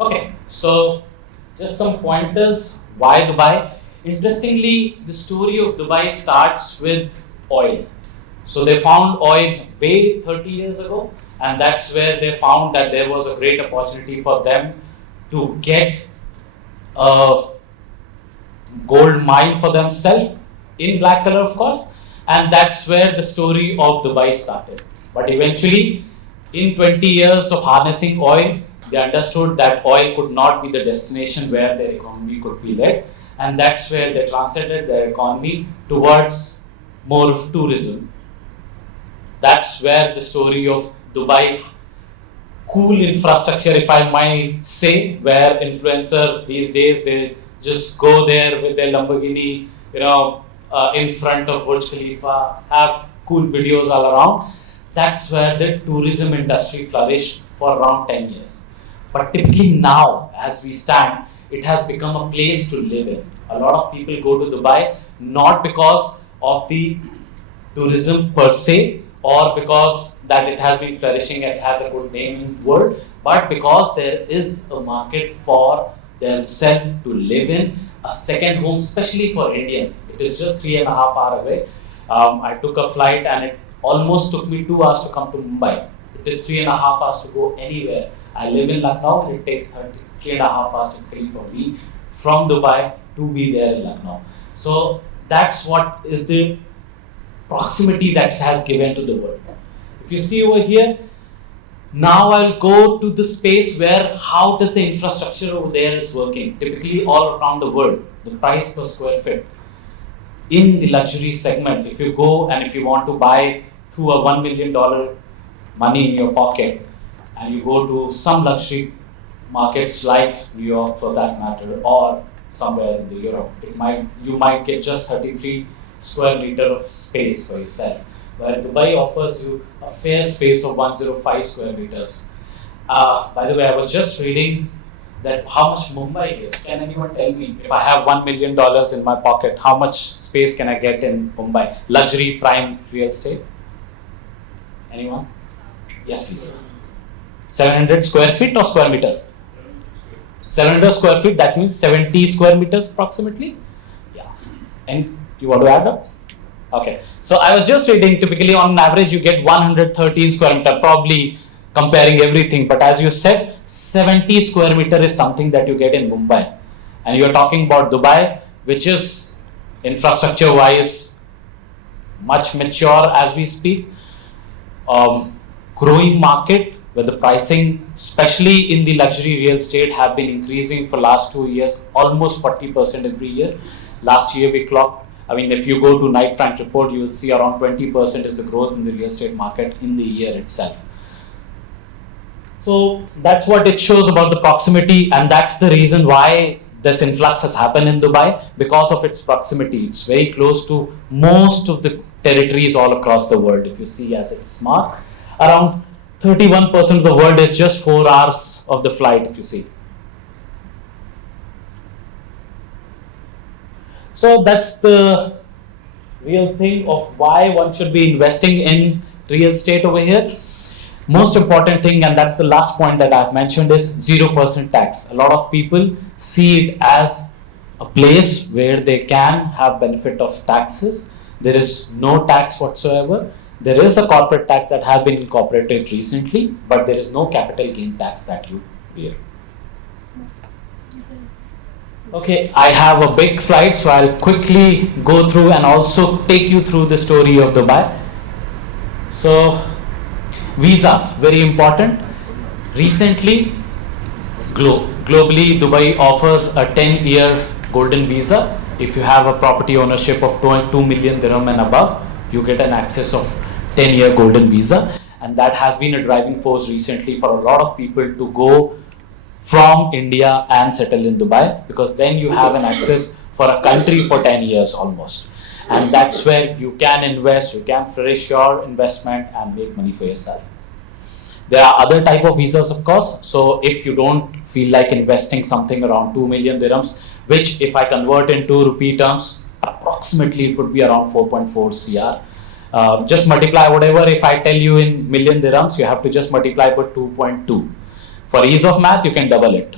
Okay, so just some pointers. Why Dubai? Interestingly, the story of Dubai starts with oil. So they found oil way 30 years ago, and that's where they found that there was a great opportunity for them to get a gold mine for themselves in black color, of course, and that's where the story of Dubai started. But eventually, in 20 years of harnessing oil, they understood that oil could not be the destination where their economy could be led, and that's where they transcended their economy towards more of tourism. That's where the story of Dubai, cool infrastructure, if I might say, where influencers these days, they just go there with their Lamborghini, in front of Burj Khalifa, have cool videos all around. That's where the tourism industry flourished for around 10 years. But typically now, as we stand, it has become a place to live in. A lot of people go to Dubai not because of the tourism per se, or because that it has been flourishing, it has a good name in the world, but because there is a market for themselves to live in, a second home, especially for Indians. It is just 3.5 hours away. I took a flight and it almost took me 2 hours to come to Mumbai. It is 3.5 hours to go anywhere. I live in Lucknow and it takes 3.5 hours typically for me from Dubai to be there in Lucknow. So that's what is the proximity that it has given to the world. If you see over here, now I'll go to the space where how does the infrastructure over there is working. Typically all around the world, the price per square feet in the luxury segment, if you go and if you want to buy through a $1 million money in your pocket, and you go to some luxury markets like New York for that matter, or somewhere in the Europe, you might get just 33 square meter of space for yourself, where Dubai offers you a fair space of 105 square meters. By the way, I was just reading that how much Mumbai is. Can anyone tell me, if I have $1 million in my pocket, how much space can I get in Mumbai? Luxury prime real estate? Anyone? Yes, please. 700 square feet or square meters? 700 square feet, that means 70 square meters approximately? Yeah. And you want to add up? Okay. So I was just reading, typically on average you get 113 square meter, probably comparing everything. But as you said, 70 square meter is something that you get in Mumbai. And you're talking about Dubai, which is infrastructure wise much mature as we speak. Growing market where the pricing, especially in the luxury real estate, have been increasing for last 2 years, almost 40% every year. Last year we clocked, if you go to Knight Frank report, you will see around 20% is the growth in the real estate market in the year itself. So that's what it shows about the proximity, and that's the reason why this influx has happened in Dubai, because of its proximity. It's very close to most of the territories all across the world. If you see as it's marked, around 31% of the world is just 4 hours of the flight, if you see. So that's the real thing of why one should be investing in real estate over here. Most important thing, and that's the last point that I've mentioned, is 0% tax. A lot of people see it as a place where they can have benefit of taxes. There is no tax whatsoever. There is a corporate tax that has been incorporated recently, but there is no capital gain tax that you bear. Okay, I have a big slide, so I'll quickly go through and also take you through the story of Dubai. So, visas, very important. Recently, globally, Dubai offers a 10-year golden visa. If you have a property ownership of 2 million dirham and above, you get an access of 10-year golden visa, and that has been a driving force recently for a lot of people to go from India and settle in Dubai, because then you have an access for a country for 10 years almost, and that's where you can invest, you can flourish your investment and make money for yourself. There are other type of visas, of course. So if you don't feel like investing something around 2 million dirhams, which if I convert into rupee terms, approximately it would be around 4.4 CR. Just multiply whatever. If I tell you in million dirhams, you have to just multiply by 2.2. For ease of math, you can double it.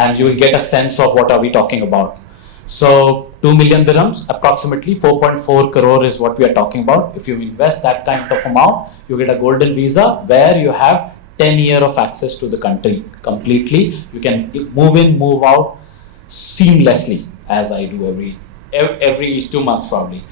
and you will get a sense of what are we talking about. So 2 million dirhams, approximately 4.4 crore is what we are talking about. If you invest that kind of amount, you get a golden visa where you have 10 years of access to the country completely. You can move in, move out seamlessly, as I do every 2 months probably.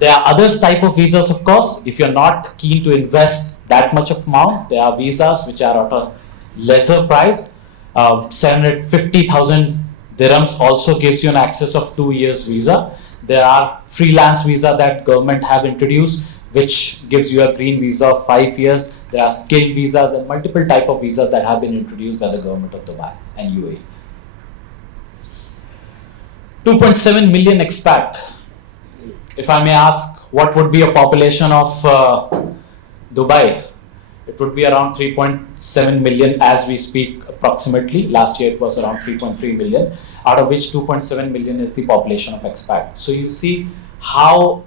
There are other type of visas, of course. If you're not keen to invest that much of amount, there are visas which are at a lesser price. 750,000 dirhams also gives you an access of 2 years visa. There are freelance visa that government have introduced, which gives you a green visa of 5 years. There are skilled visas, there are multiple type of visas that have been introduced by the government of Dubai and UAE. 2.7 million expat. If I may ask, what would be a population of Dubai? It would be around 3.7 million as we speak approximately. Last year it was around 3.3 million, out of which 2.7 million is the population of expat. So you see how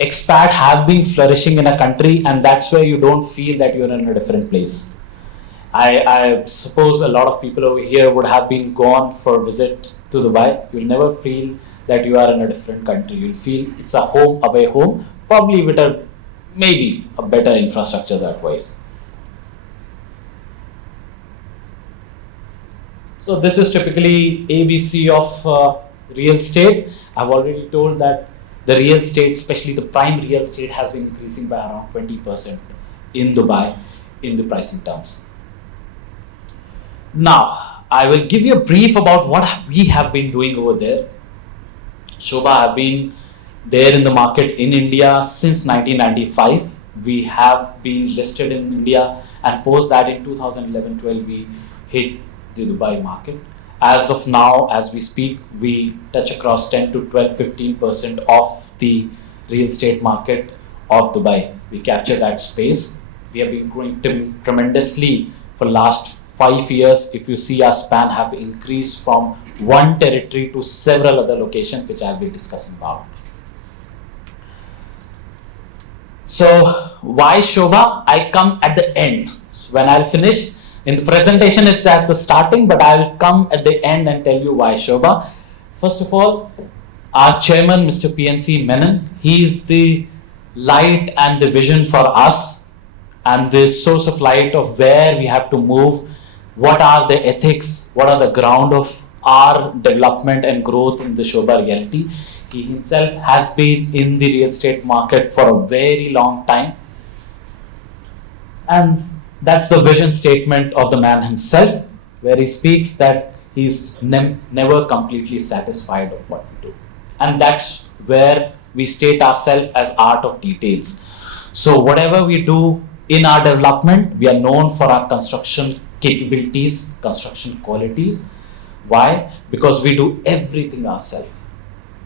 expat have been flourishing in a country, and that's where you don't feel that you're in a different place. I suppose a lot of people over here would have been gone for a visit to Dubai. You'll never feel that you are in a different country. You'll feel it's a home away home, probably with maybe a better infrastructure that wise. So this is typically ABC of real estate. I've already told that the real estate, especially the prime real estate, has been increasing by around 20% in Dubai in the pricing terms. Now, I will give you a brief about what we have been doing over there. SOBHA have been there in the market in India since 1995. We have been listed in India, and post that in 2011-12 we hit the Dubai market. As of now, as we speak, we touch across 10 to 12, 15% of the real estate market of Dubai. We capture that space. We have been growing tremendously for last 5 years. If you see, our span have increased from one territory to several other locations, which I'll be discussing about. So why SOBHA? I come at the end. So when I'll finish, in the presentation it's at the starting, but I'll come at the end and tell you why SOBHA. First of all, our chairman, Mr. PNC Menon, he is the light and the vision for us, and the source of light of where we have to move. What are the ethics? What are the ground of our development and growth in the SOBHA Realty? He himself has been in the real estate market for a very long time, and that's the vision statement of the man himself, where he speaks that he's never completely satisfied of what we do, and that's where we state ourselves as art of details. So whatever we do in our development, we are known for our construction capabilities, construction qualities. Why? Because we do everything ourselves.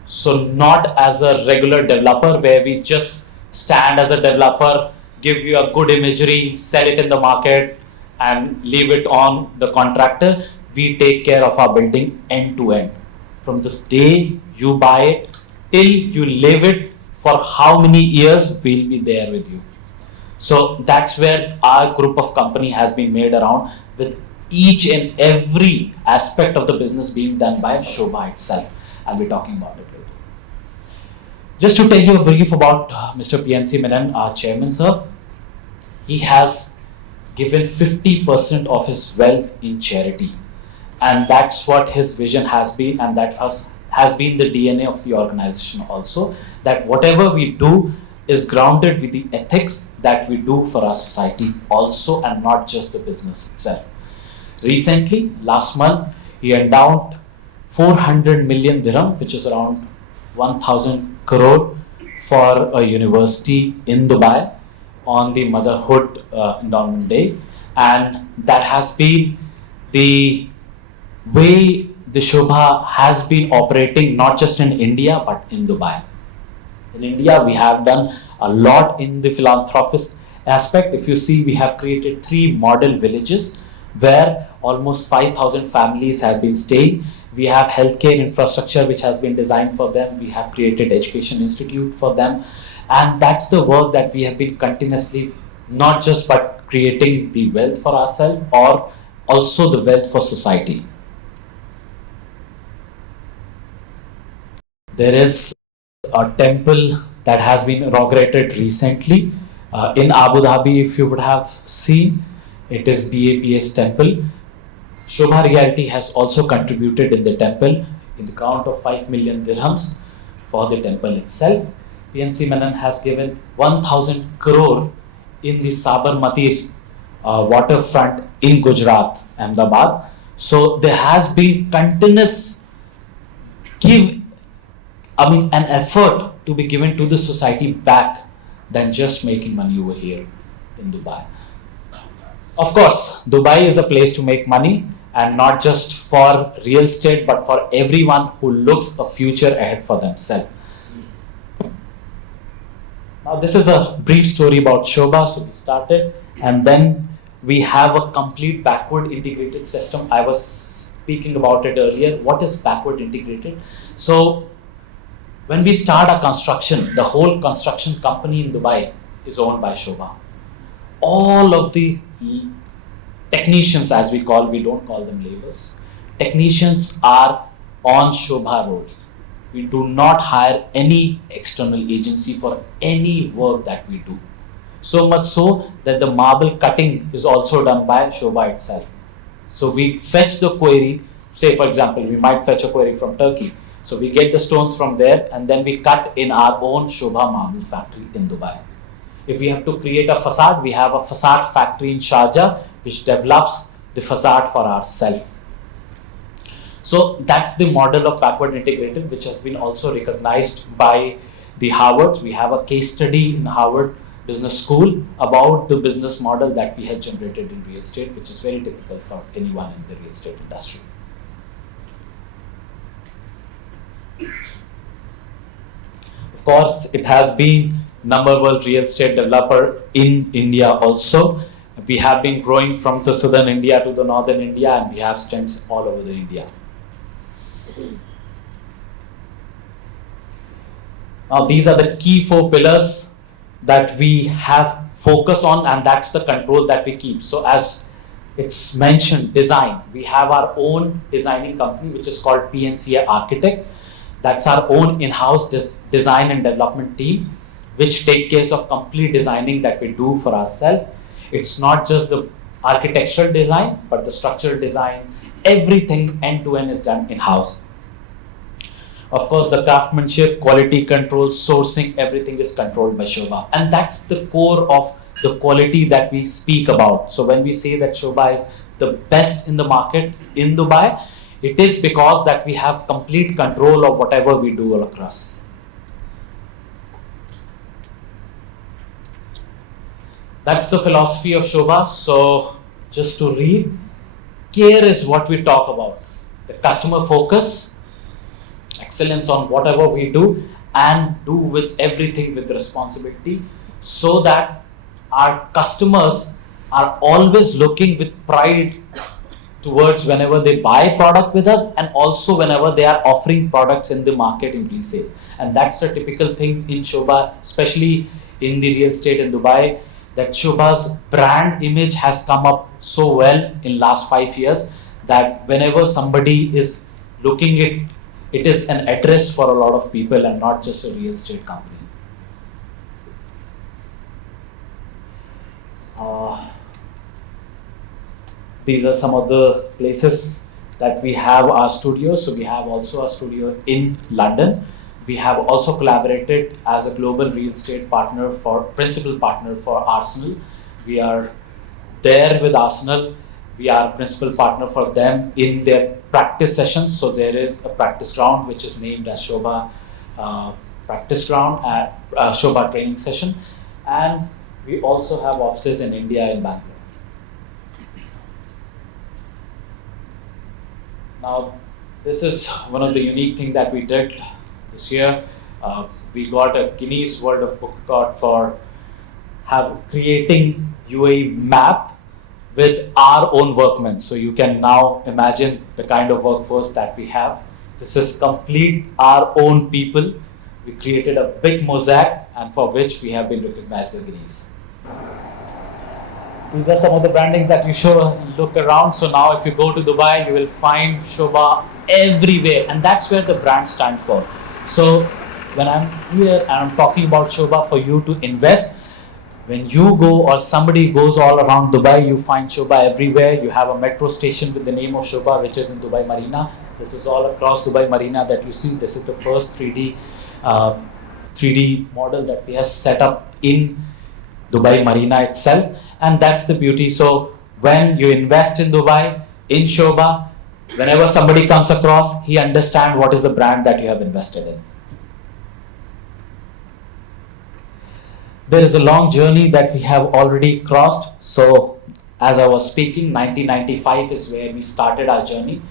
So not as a regular developer where we just stand as a developer, give you a good imagery, sell it in the market and leave it on the contractor. We take care of our building end to end. From this day you buy it till you live it, for how many years we'll be there with you. So that's where our group of company has been made around, with each and every aspect of the business being done by SOBHA itself. I'll be talking about it later. Just to tell you a brief about Mr. PNC Menon, our chairman, sir. He has given 50% of his wealth in charity, and that's what his vision has been, and that has been the DNA of the organization also, that whatever we do is grounded with the ethics that we do for our society also, and not just the business itself. Recently, last month, he endowed 400 million dirham, which is around 1000 crore, for a university in Dubai on the Motherhood Endowment Day. And that has been the way the SOBHA has been operating, not just in India but in Dubai. In India, we have done a lot in the philanthropist aspect. If you see, we have created 3 model villages where almost 5,000 families have been staying. We have healthcare infrastructure which has been designed for them. We have created education institute for them. And that's the work that we have been continuously, not just but creating the wealth for ourselves, or also the wealth for society. There is a temple that has been inaugurated recently in Abu Dhabi. If you would have seen, it is BAPS temple. SOBHA Realty has also contributed in the temple in the count of 5 million dirhams for the temple itself. PNC Menon has given 1000 crore in the Sabarmati waterfront in Gujarat, Ahmedabad. So there has been continuous give, an effort to be given to the society back than just making money over here in Dubai. Of course, Dubai is a place to make money, and not just for real estate, but for everyone who looks a future ahead for themselves. Now, this is a brief story about SOBHA. So we started, and then we have a complete backward integrated system. I was speaking about it earlier. What is backward integrated? So when we start a construction, the whole construction company in Dubai is owned by SOBHA. All of the technicians, as we don't call them laborers, technicians are on SOBHA road. We do not hire any external agency for any work that we do. So much so that the marble cutting is also done by SOBHA itself. So we fetch the quarry, say for example, we might fetch a quarry from Turkey. So we get the stones from there, and then we cut in our own SOBHA marble factory in Dubai. If we have to create a facade, we have a facade factory in Sharjah which develops the facade for ourselves. So that's the model of backward integrated, which has been also recognized by the Harvard. We have a case study in Harvard Business School about the business model that we have generated in real estate, which is very typical for anyone in the real estate industry. Of course, it has been number one real estate developer in India also. We have been growing from the southern India to the northern India, and we have stints all over the India. Now these are the key 4 pillars that we have focus on, and that's the control that we keep. So as it's mentioned, design. We have our own designing company which is called PNC Architect. That's our own in-house design and development team, which take care of complete designing that we do for ourselves. It's not just the architectural design, but the structural design, everything end to end is done in-house. Of course, the craftsmanship, quality control, sourcing, everything is controlled by SOBHA. And that's the core of the quality that we speak about. So when we say that SOBHA is the best in the market in Dubai, it is because that we have complete control of whatever we do all across. That's the philosophy of SOBHA. So just to read, care is what we talk about. The customer focus, excellence on whatever we do, and do with everything with responsibility, so that our customers are always looking with pride towards whenever they buy product with us, and also whenever they are offering products in the market in resale. And that's the typical thing in SOBHA, especially in the real estate in Dubai, that SOBHA's brand image has come up so well in last 5 years that whenever somebody is looking at it is an address for a lot of people and not just a real estate company. These are some of the places that we have our studios. So we have also a studio in London. We have also collaborated as a global real estate partner principal partner for Arsenal. We are there with Arsenal. We are principal partner for them in their practice sessions. So there is a practice ground which is named as SOBHA practice ground at SOBHA training session. And we also have offices in India, in Bangalore. Now, this is one of the unique things that we did this year. We got a Guinness World of Book record for creating UAE map with our own workmen. So you can now imagine the kind of workforce that we have. This is complete our own people. We created a big mosaic, and for which we have been recognized with Guinness. These are some of the branding that you should look around. So now if you go to Dubai, you will find SOBHA everywhere, and that's where the brand stands for. So when I'm here and I'm talking about Shobha for you to invest, when you go or somebody goes all around Dubai, you find Shobha everywhere. You have a metro station with the name of Shobha, which is in Dubai Marina. This is all across Dubai Marina that you see. This is the first 3D model that we have set up in Dubai Marina itself, and that's the beauty. So when you invest in Dubai, in Shobha, whenever somebody comes across, he understands what is the brand that you have invested in. There is a long journey that we have already crossed. So as I was speaking, 1995 is where we started our journey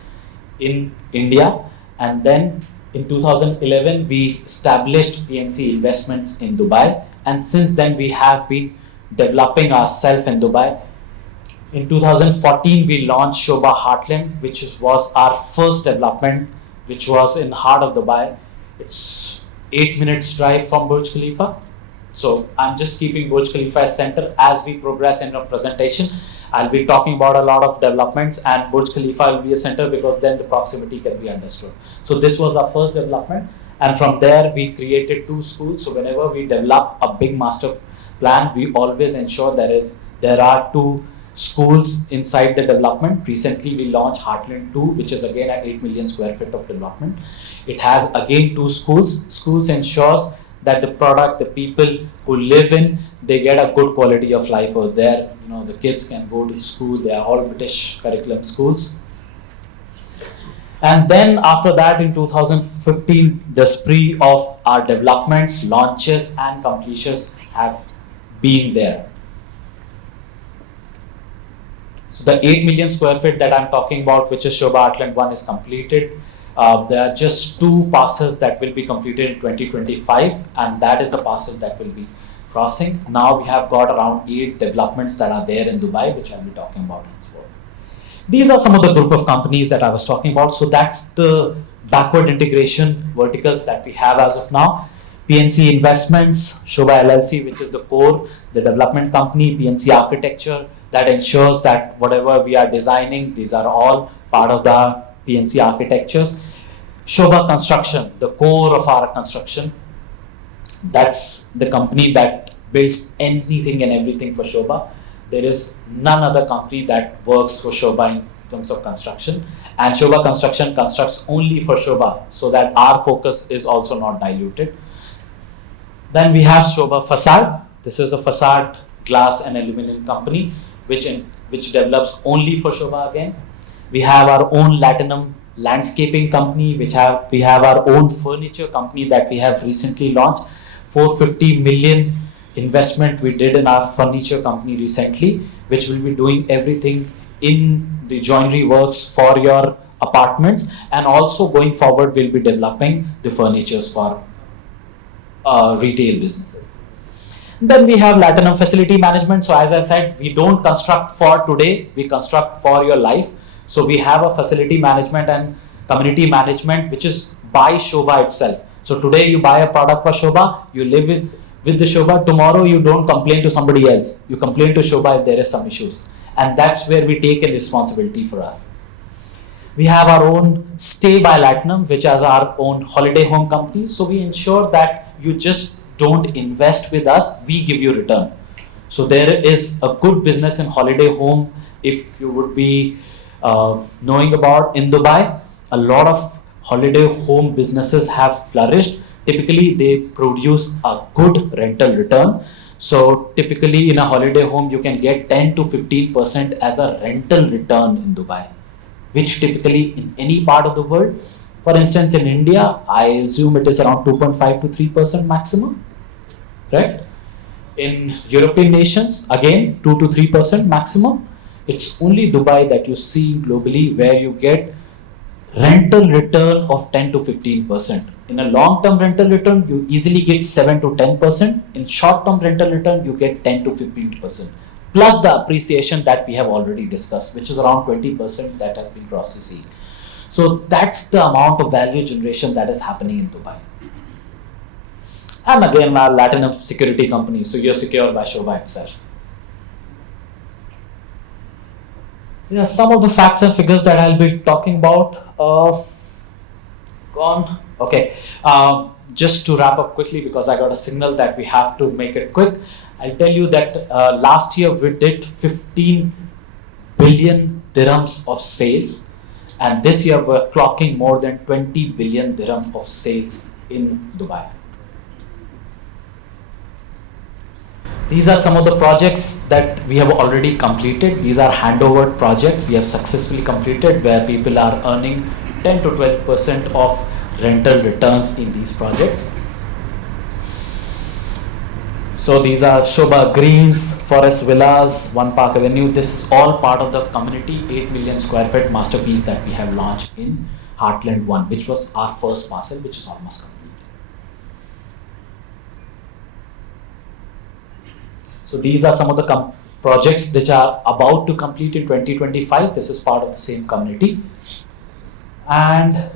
in India, and then in 2011 we established PNC Investments in Dubai, and since then we have been developing ourselves in Dubai. In 2014 we launched Shobha Heartland, which was our first development, which was in the heart of Dubai. It's 8 minutes drive from Burj Khalifa. So I'm just keeping Burj Khalifa as center. As we progress in our presentation, I'll be talking about a lot of developments, and Burj Khalifa will be a center because then the proximity can be understood. So this was our first development, and from there we created 2 schools. So whenever we develop a big master plan, we always ensure there are 2 schools inside the development. Recently we launched Heartland 2, which is again an 8 million square feet of development. It has again 2 schools. Schools ensures that the product, the people who live in, they get a good quality of life over there. The kids can go to school. They are all British curriculum schools. And then after that, in 2015, the spree of our developments, launches and completions have been there. So the 8 million square feet that I'm talking about, which is Shobha Heartland 1, is completed. There are just 2 parcels that will be completed in 2025, and that is the parcel that will be crossing. Now we have got around 8 developments that are there in Dubai, which I'll be talking about henceforth. These are some of the group of companies that I was talking about. So that's the backward integration verticals that we have as of now. PNC Investments, Shobha LLC, which is the core, the development company, PNC Architecture, that ensures that whatever we are designing, these are all part of the PNC architectures. Shobha Construction, the core of our construction. That's the company that builds anything and everything for Shobha. There is none other company that works for Shobha in terms of construction. And Shobha Construction constructs only for Shobha, so that our focus is also not diluted. Then we have Shobha Facade. This is a facade glass and aluminum company which develops only for Shobha again. We have our own Latinum landscaping company, we have our own furniture company that we have recently launched. 450 million investment we did in our furniture company recently, which will be doing everything in the joinery works for your apartments, and also going forward we'll be developing the furnitures for retail businesses. Then we have Latinum Facility Management. So as I said, we don't construct for today, we construct for your life. So we have a facility management and community management, which is by Shobha itself. So today you buy a product for Shobha, you live with the Shobha. Tomorrow you don't complain to somebody else. You complain to Shobha if there is some issues. And that's where we take a responsibility for us. We have our own Stay by Latinum, which is our own holiday home company. So we ensure that you just don't invest with us, we give you return. So there is a good business in holiday home. If you would be knowing about in Dubai, a lot of holiday home businesses have flourished. Typically they produce a good rental return. So typically in a holiday home you can get 10 to 15% as a rental return in Dubai, which typically in any part of the world, for instance in India, I assume it is around 2.5 to 3% maximum, right? In European nations, again 2 to 3% maximum. It's only Dubai that you see globally where you get rental return of 10 to 15%. In a long-term rental return, you easily get 7 to 10%. In short-term rental return, you get 10 to 15%. Plus the appreciation that we have already discussed, which is around 20% that has been grossly seen. So that's the amount of value generation that is happening in Dubai. And again, our Latinum security company, so you're secured by Shobha itself. Some of the facts and figures that I'll be talking about. Gone. Okay. Just to wrap up quickly, because I got a signal that we have to make it quick. I'll tell you that last year we did 15 billion dirhams of sales, and this year we're clocking more than 20 billion dirham of sales in Dubai. These are some of the projects that we have already completed. These are handover projects we have successfully completed, where people are earning 10 to 12% of rental returns in these projects. So these are SOBHA Greens, Forest Villas, One Park Avenue. This is all part of the community 8 million square feet masterpiece that we have launched in Heartland 1, which was our first parcel, which is almost complete. So these are some of the projects which are about to complete in 2025. This is part of the same community. And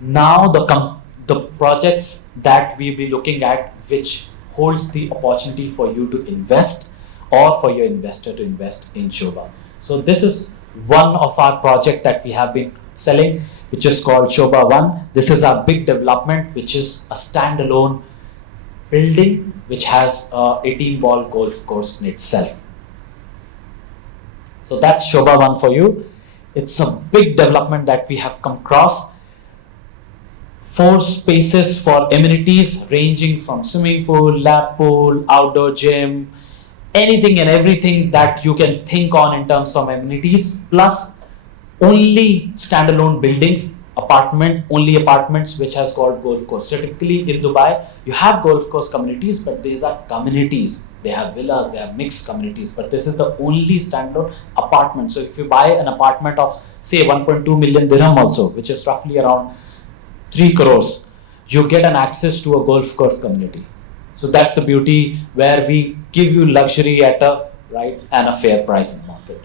now the projects that we'll be looking at, which holds the opportunity for you to invest or for your investor to invest in SOBHA. So this is one of our project that we have been selling, which is called SOBHA 1. This is our big development, which is a standalone building which has a 18-ball golf course in itself. So that's SOBHA 1 for you. It's a big development that we have come across. 4 spaces for amenities ranging from swimming pool, lap pool, outdoor gym, anything and everything that you can think on in terms of amenities, plus only standalone buildings, only apartments which has got golf course. Typically in Dubai, you have golf course communities, but these are communities. They have villas, they have mixed communities, but this is the only standalone apartment. So if you buy an apartment of say 1.2 million dirham also, which is roughly around 3 crores, you get an access to a golf course community. So that's the beauty, where we give you luxury at a right and a fair price in the market.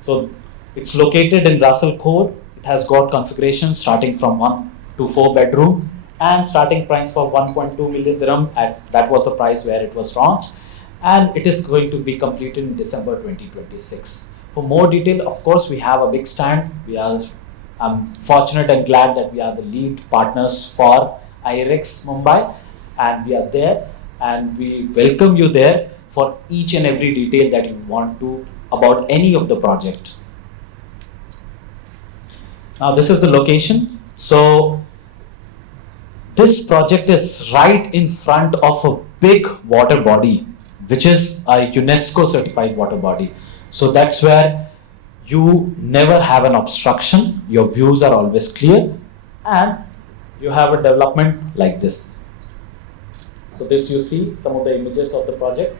So it's located in Russell Khor. It has got configuration starting from 1 to 4 bedroom and starting price for 1.2 million dirham. That was the price where it was launched, and it is going to be completed in December 2026. For more detail, of course, we have a big stand. I'm fortunate and glad that we are the lead partners for IREX Mumbai, and we are there, and we welcome you there for each and every detail that you want to about any of the project. Now this is the location. So this project is right in front of a big water body, which is a UNESCO certified water body. So that's where you never have an obstruction, your views are always clear, and you have a development like this. So this, you see some of the images of the project.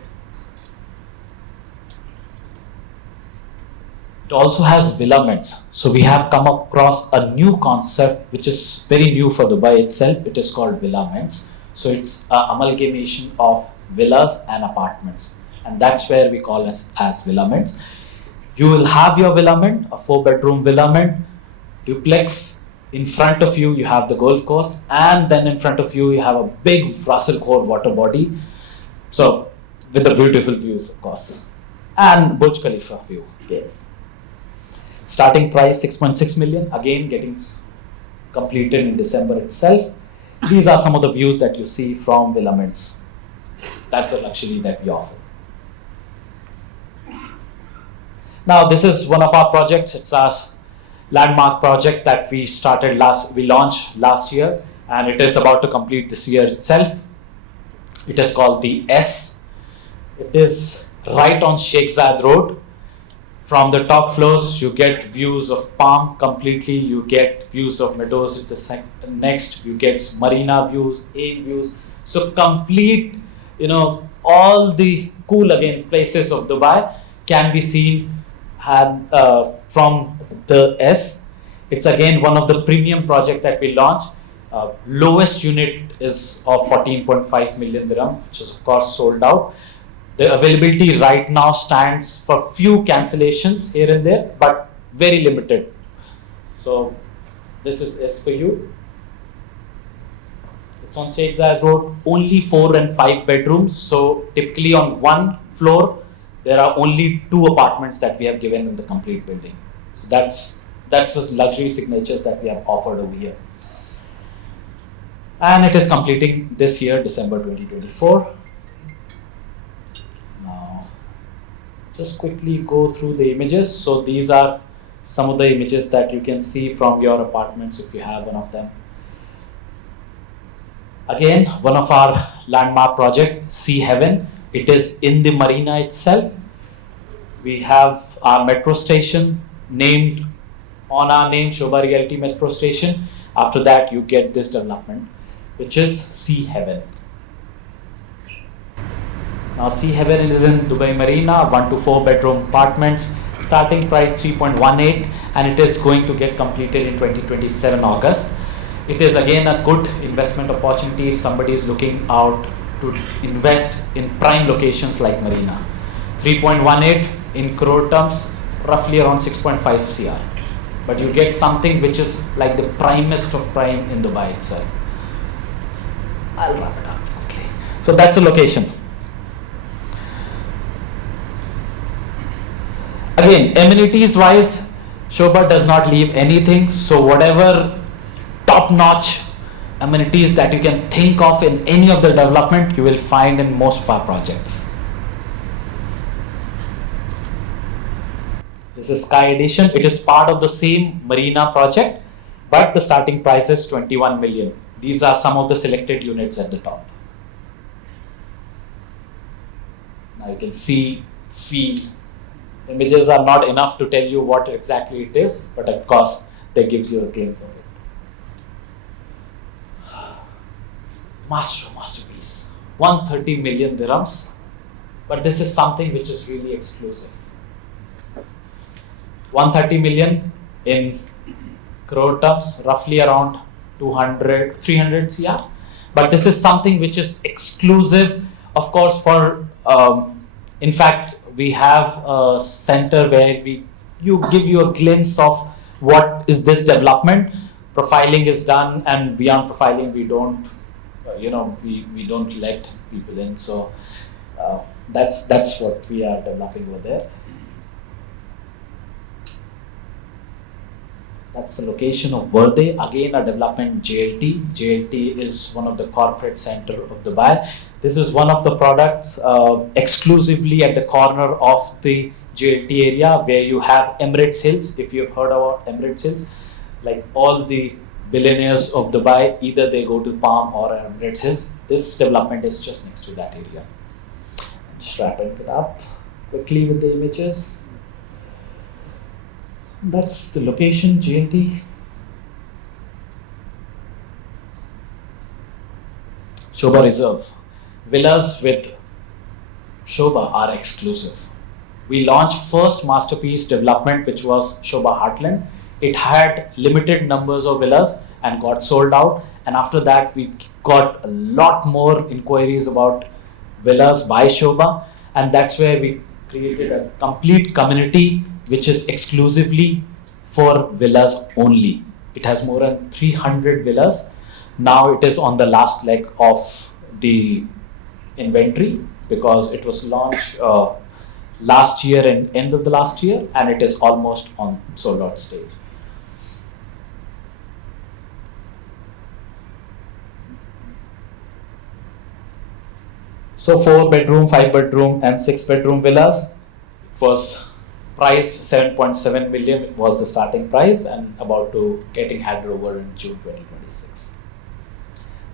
It also has villaments. So we have come across a new concept which is very new for Dubai itself. It is called villaments. So it's an amalgamation of villas and apartments, and that's where we call as villaments. You will have your villament, a 4-bedroom villament, duplex. In front of you, you have the golf course, and then in front of you, you have a big Russell Khor water body. So with the beautiful views, of course, and Burj Khalifa view. Okay. Starting price 6.6 million, again getting completed in December itself. These are some of the views that you see from villaments. That's a luxury that we offer. Now this is one of our projects. It's our landmark project that we launched last year, and it is about to complete this year itself. It is called the S. It is right on Sheikh Zayed Road. From the top floors, you get views of Palm completely. You get views of Meadows at the next. You get marina views, AIM views. So complete, all the cool again places of Dubai can be seen from the S. It's again one of the premium project that we launched. Lowest unit is of 14.5 million dirham, which is of course sold out. The availability right now stands for few cancellations here and there, but very limited. So this is S for you. It's on Sheikh Zayed Road, only 4 and 5 bedrooms. So typically on one floor, there are only 2 apartments that we have given in the complete building. So that's That's just luxury signatures that we have offered over here. And it is completing this year, December 2024. Now, just quickly go through the images. So these are some of the images that you can see from your apartments if you have one of them. Again, one of our landmark project, Sea Heaven. It is in the marina itself. We have our metro station named on our name, SOBHA Realty Metro Station. After that, you get this development, which is Sea Heaven. Now, Sea Heaven is in Dubai Marina, 1 to 4 bedroom apartments, starting price 3.18, and it is going to get completed in 2027 August. It is again a good investment opportunity if somebody is looking out to invest in prime locations like Marina. 3.18 in crore terms, roughly around 6.5 CR. But you get something which is like the primest of prime in Dubai itself. I'll wrap it up quickly. So that's the location. Again, amenities wise, SOBHA does not leave anything. So whatever top-notch amenities that you can think of in any of the development, you will find in most of our projects. This is Sky Edition. It is part of the same Marina project, but the starting price is 21 million. These are some of the selected units at the top. Now you can see, feel. Images are not enough to tell you what exactly it is, but of course they give you a glimpse of it. Masterpiece. 130 million dirhams. But this is something which is really exclusive. 130 million in crore terms, roughly around 300 CR. But this is something which is exclusive, of course, for, in fact, we have a center where give you a glimpse of what is this development. Profiling is done, and beyond profiling, we don't, we don't let people in. So that's what we are developing over there. That's the location of Verde. Again, a development JLT. JLT is one of the corporate center of Dubai. This is one of the products exclusively at the corner of the JLT area where you have Emirates Hills. If you've heard about Emirates Hills, like all the billionaires of Dubai, either they go to Palm or Emirates Hills. This development is just next to that area. Just wrapping it up quickly with the images. That's the location, JLT. SOBHA Reserve. Villas with SOBHA are exclusive. We launched first masterpiece development, which was SOBHA Heartland. It had limited numbers of villas and got sold out. And after that, we got a lot more inquiries about villas by SOBHA. And that's where we created a complete community which is exclusively for villas only. It has more than 300 villas. Now it is on the last leg of the inventory because it was launched last year and end of the last year, and it is almost on sold out stage. So 4 bedroom, 5 bedroom and 6 bedroom villas. It was priced 7.7 million was the starting price, and about to getting handed over in June 2026.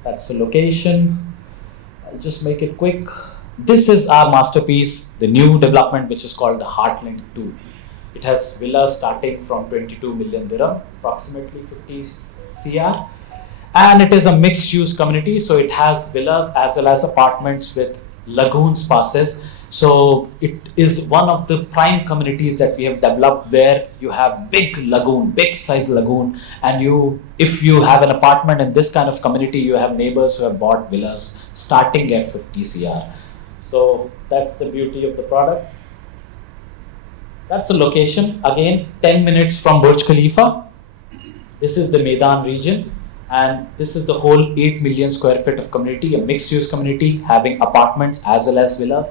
That's the location. I'll just make it quick. This is our masterpiece, the new development which is called the Heartland 2. It has villas starting from 22 million dirham, approximately 50 CR. And it is a mixed use community, so it has villas as well as apartments with lagoon spaces. So it is one of the prime communities that we have developed where you have big lagoon, big size lagoon, and if you have an apartment in this kind of community, you have neighbors who have bought villas starting at 50 CR. So that's the beauty of the product. That's the location. Again, 10 minutes from Burj Khalifa. This is the Maidan region. And this is the whole 8 million square feet of community, a mixed use community having apartments as well as villas.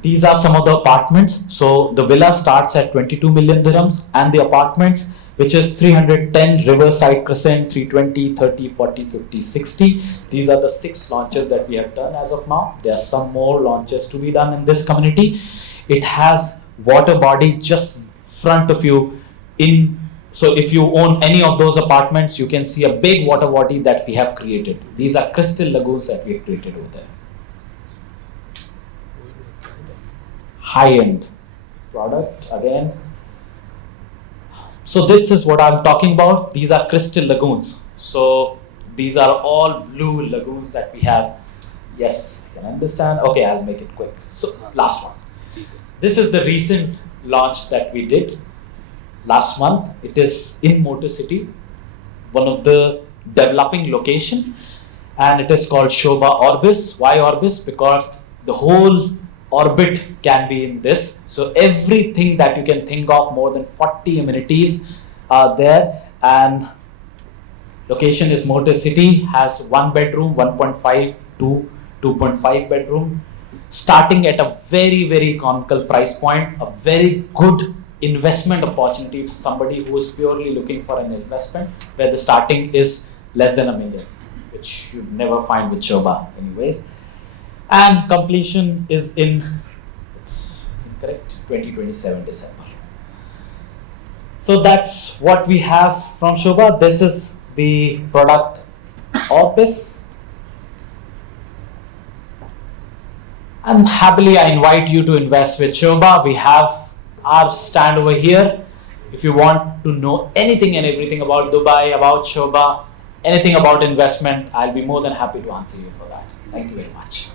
These are some of the apartments. So the villa starts at 22 million dirhams, and the apartments, which is 310 Riverside Crescent, 320, 30, 40, 50, 60. These are the 6 launches that we have done as of now. There are some more launches to be done in this community. It has water body just front of you in. So if you own any of those apartments, you can see a big water body that we have created. These are crystal lagoons that we have created over there. High-end product again. So this is what I'm talking about. These are crystal lagoons. So these are all blue lagoons that we have. Yes, I can understand. Okay, I'll make it quick. So last one. This is the recent launch that we did last month. It is in Motor City, one of the developing location, and it is called SOBHA Orbis. Why Orbis? Because the whole orbit can be in this. So everything that you can think of, more than 40 amenities are there, and location is Motor City, has 1 bedroom, 1.5 to 2.5 bedroom, starting at a very, very economical price point, a very good investment opportunity for somebody who is purely looking for an investment, where the starting is less than $1 million, which you never find with SOBHA anyways. And completion is in, correct, 2027 December. So that's what we have from SOBHA. This is the product Orbis. And happily I invite you to invest with SOBHA. We have our stand over here. If you want to know anything and everything about Dubai, about SOBHA, anything about investment, I'll be more than happy to answer you for that. Thank you very much.